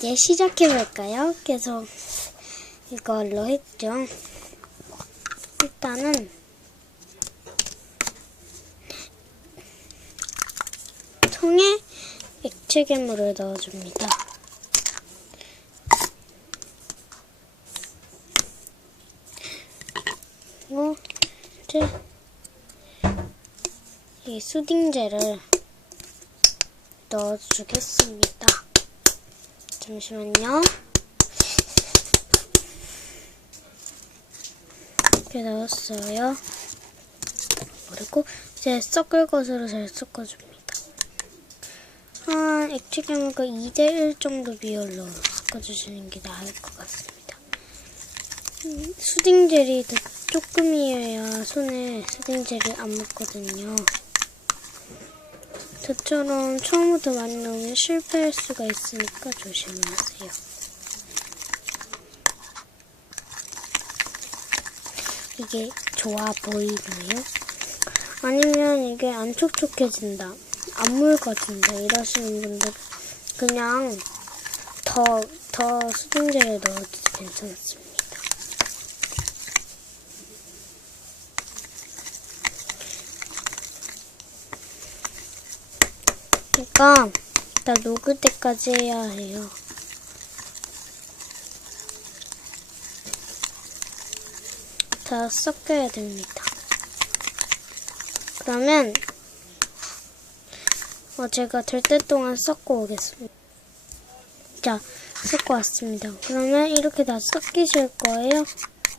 이제 시작해볼까요? 계속 이걸로 했죠. 일단은 통에 액체 괴물을 넣어줍니다. 그리고 이제 이 수딩젤을 넣어주겠습니다. 잠시만요. 이렇게 넣었어요. 그리고 이제 섞을 것으로 잘 섞어줍니다. 한 액체 괴물과 2대1 정도 비율로 섞어주시는 게 나을 것 같습니다. 음, 수딩 젤이 더 조금이어야 손에 수딩 젤이 안 묻거든요. 저처럼 처음부터 많이 넣으면 실패할 수가 있으니까 조심하세요. 이게 좋아 보이나요? 아니면 이게 안 촉촉해진다, 안 묽어진다 이러시는 분들 그냥 더, 더 수딩젤을 넣어도 괜찮습니다. 그러니까 다 녹을 때까지 해야 해요. 다 섞여야 됩니다. 그러면 어, 제가 될 때 동안 섞어 오겠습니다. 자, 섞어 왔습니다. 그러면 이렇게 다 섞이실 거예요.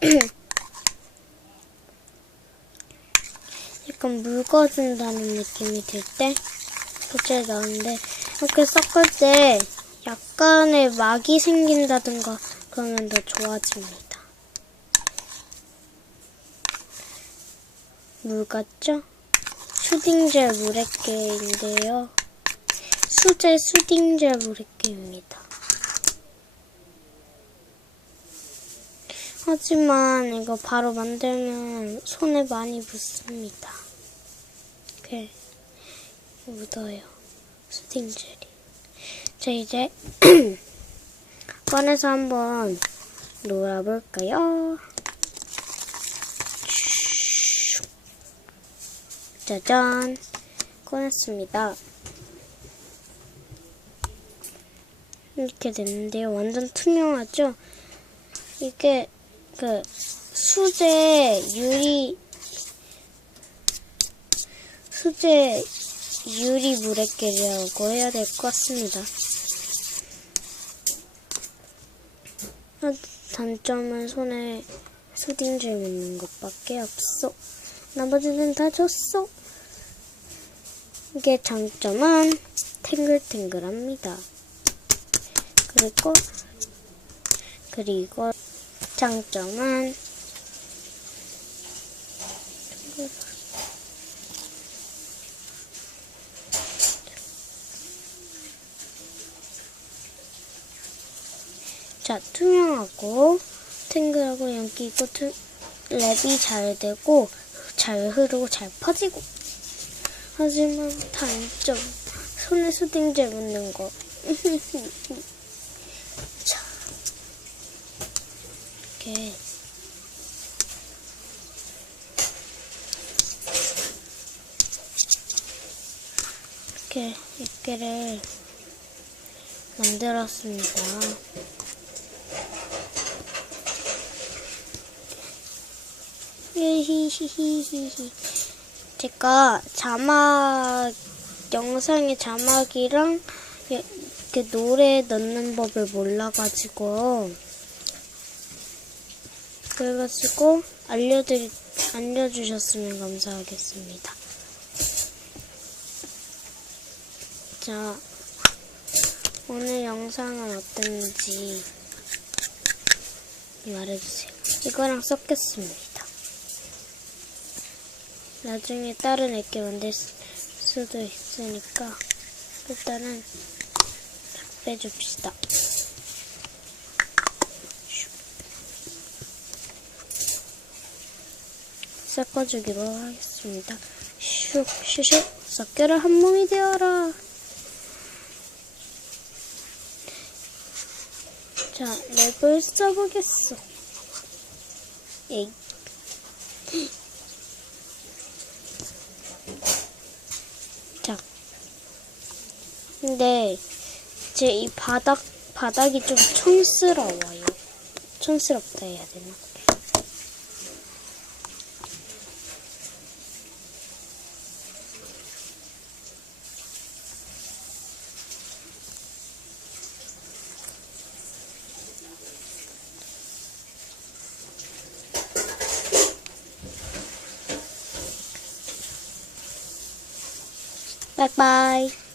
약간 묽어진다는 느낌이 들 때 소재를 넣었는데 이렇게 섞을 때 약간의 막이 생긴다든가 그러면 더 좋아집니다. 물 같죠? 수딩젤 물액계인데요. 수제 수딩젤 물액계입니다. 하지만 이거 바로 만들면 손에 많이 묻습니다. 이렇게 묻어요. 수딩젤이. 자, 이제 꺼내서 한번 놀아볼까요? 짜잔. 꺼냈습니다. 이렇게 됐는데요. 완전 투명하죠? 이게 그 수제 유리 수제 유리 물액결이라고 해야 될 것 같습니다. 단점은 손에 수딩젤 묻는 것밖에 없어. 나머지는 다 줬어. 이게 장점은 탱글탱글합니다. 그리고 그리고 장점은 자 투명하고 탱글하고 연기 있고 투, 랩이 잘 되고 잘 흐르고 잘 퍼지고. 하지만 단점 손에 수딩젤 묻는 거. 자 이렇게. 이렇게 입게를 만들었습니다. 히히히히히 제가 자막 영상의 자막이랑 이렇게 노래 넣는 법을 몰라가지고 그래가지고 알려드리 알려주셨으면 감사하겠습니다. 자 오늘 영상은 어땠는지 말해주세요. 이거랑 섞였습니다. 나중에 다른 액기 만들 수도 있으니까 일단은 빼줍시다. 섞어주기로 하겠습니다. 슉, 슉슉, 섞여라 한 몸이 되어라. 자, 랩을 써보겠어. 에이. 근데, 제 이 바닥, 바닥이 좀 촌스러워요. 촌스럽다 해야 되나? 바이바이.